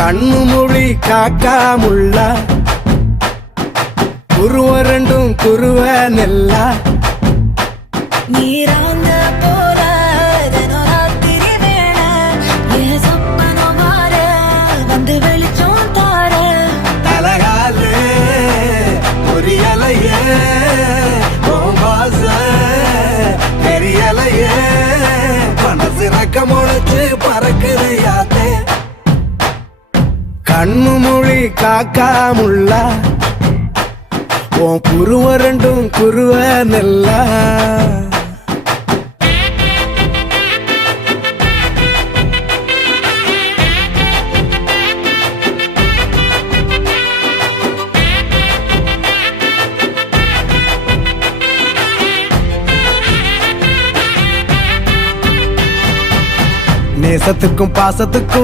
கண்ணு மொழி காக்காமுள்ள குருவ ரெண்டும் குருவ நெல்லா நீராங்க போல தினராத்திரி வேண என் சொப்பனம் மாற வந்து வெளிச்சம் தார தலகாலே பொரியலையே வாச பெரியலையே மனசு ரக்க முளைச்சு பறக்குது யாத்தே கண்ணு மொழி காக்காமுள்ள உன் குருவ ரெண்டும் குருவ நெல்லா நேசத்துக்கும் பாசத்துக்கும்